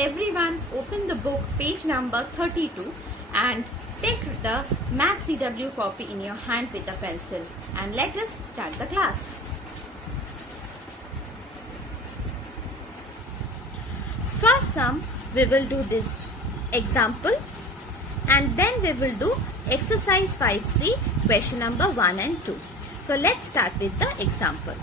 Everyone open the book page number 32 and take the Math CW copy in your hand with a pencil, and let us start the class. First sum, we will do this example and then we will do exercise 5C question number 1 and 2. So let's start with the example.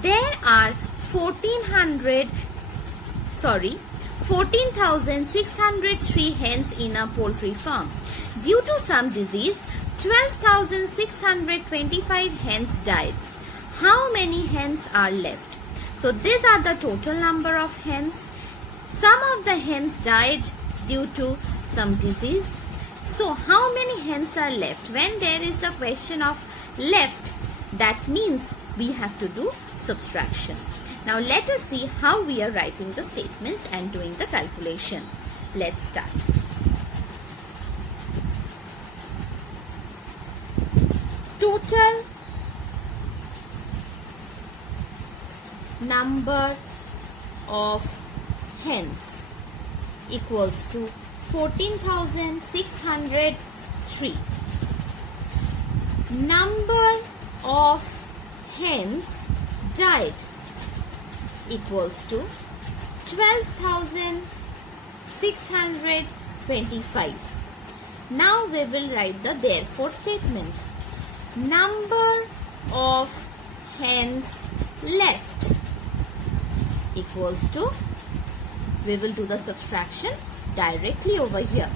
There are 14,603 hens in a poultry farm. Due to some disease, 12,625 hens died. How many hens are left? So these are the total number of hens. Some of the hens died due to some disease. So how many hens are left? When there is the question of left, that means we have to do subtraction. Now let us see how we are writing the statements and doing the calculation. Let's start. Total number of hens equals to 14,603. Number of hens died equals to 12,625. Now we will write the therefore statement. Number of hens left equals to, we will do the subtraction directly over here.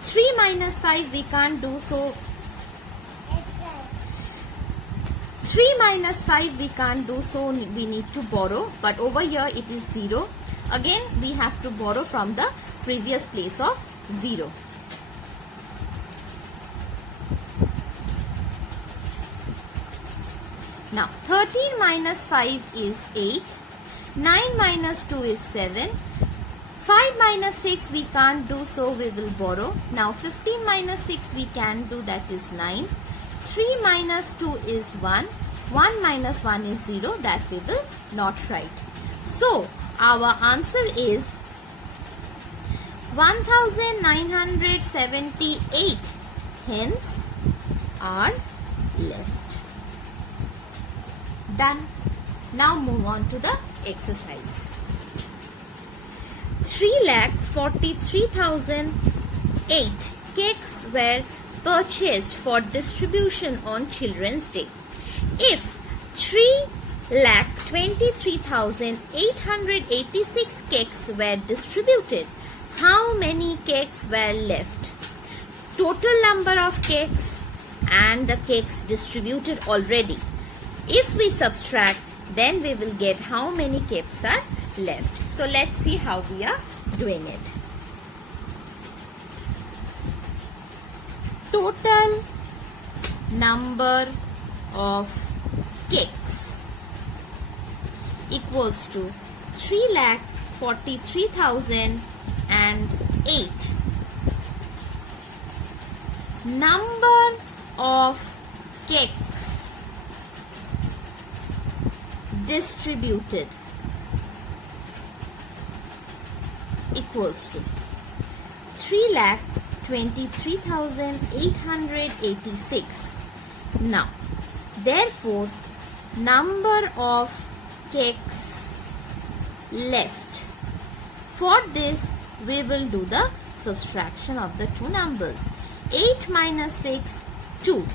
3 minus 5 we can't do, so 3 minus 5 we can't do, so we need to borrow, but over here it is 0. Again we have to borrow from the previous place of 0. Now 13 minus 5 is 8, 9 minus 2 is 7, 5 minus 6 we can't do, so we will borrow. Now 15 minus 6 we can do, that is 9. 3 minus 2 is 1. 1 minus 1 is 0, that we will not write. So our answer is 1978 hens are left. Done. Now move on to the exercise. 3,43,008 cakes were purchased for distribution on Children's Day. If 3,23,886 cakes were distributed, how many cakes were left? Total number of cakes and the cakes distributed already. If we subtract, then we will get how many cakes are left. So let's see how we are doing it. Total number of cakes equals to 3,43,008. Number of cakes distributed equals to 3,23,886. Now, therefore, number of cakes left. For this, we will do the subtraction of the two numbers. 8 minus 6, 2.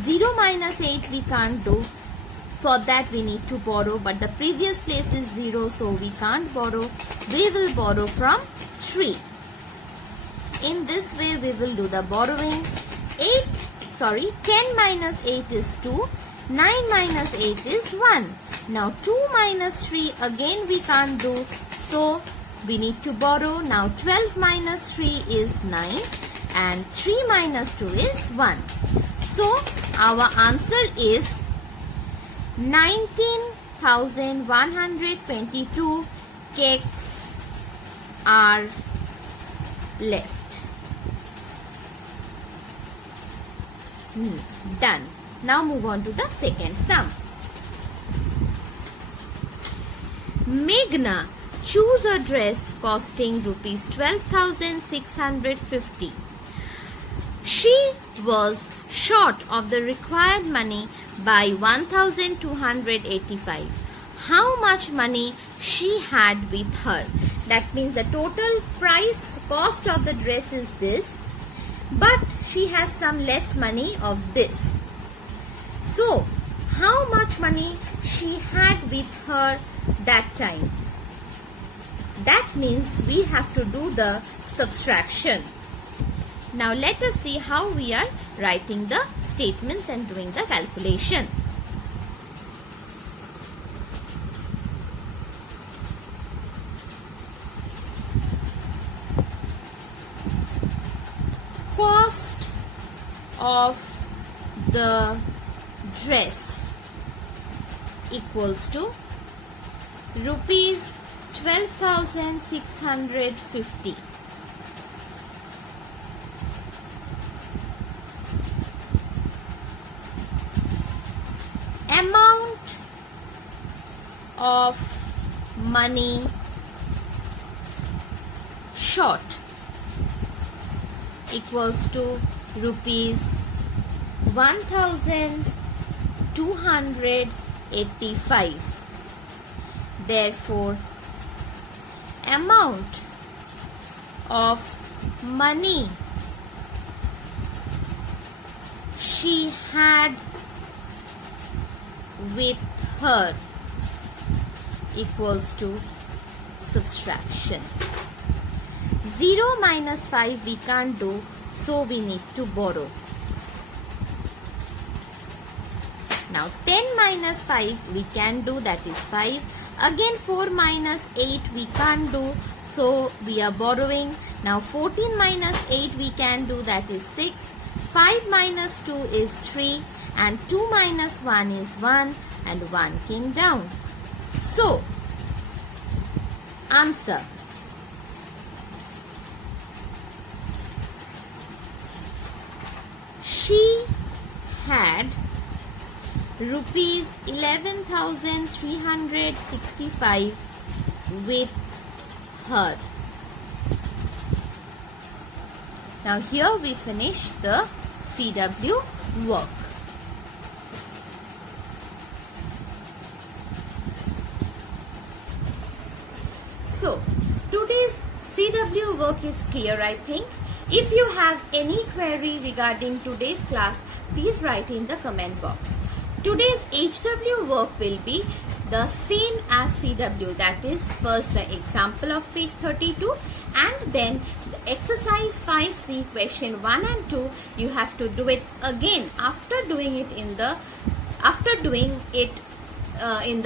0 minus 8 we can't do. For that we need to borrow, but the previous place is 0, so we can't borrow. We will borrow from 3. In this way we will do the borrowing. 10 minus 8 is 2. 9 minus 8 is 1. Now 2 minus 3 again we can't do, so we need to borrow. Now 12 minus 3 is 9 and 3 minus 2 is 1. So our answer is 19,122 cakes are left. Done. Now move on to the second sum. Meghna chose a dress costing rupees 12,650. She was short of the required money by 1,285. How much money she had with her? That means the total cost of the dress is this, but she has some less money of this. So, how much money she had with her that time? That means we have to do the subtraction. Now let us see how we are writing the statements and doing the calculation. Cost of the dress equals to rupees 12,650. Amount of money short equals to rupees 1,285. Therefore, amount of money she had with her equals to subtraction. 0 minus 5 we can't do, so we need to borrow. Now 10 minus 5 we can do, that is 5. Again 4 minus 8 we can't do, so we are borrowing. Now 14 minus 8 we can do, that is 6. 5 minus 2 is 3 and 2 minus 1 is 1 and 1 came down. So, answer. She had rupees 11,365 with her. Now here we finish the CW work. So today's CW work is clear, I think. If you have any query regarding today's class, please write in the comment box. Today's HW work will be the same as CW, that is first the example of page 32 and then the exercise 5C question 1 and 2 you have to do it again after doing it in the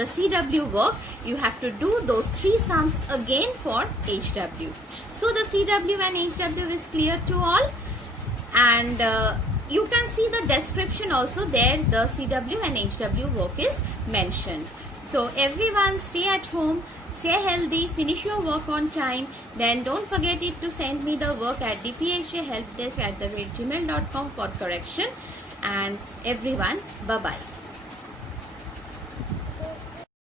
CW work. You have to do those 3 sums again for HW. So the CW and HW is clear to all, and you can see the description also there, the CW and HW work is mentioned. So everyone stay at home, stay healthy, finish your work on time. Then don't forget it to send me the work at dphjhelpdesk@gmail.com for correction. And everyone, bye-bye.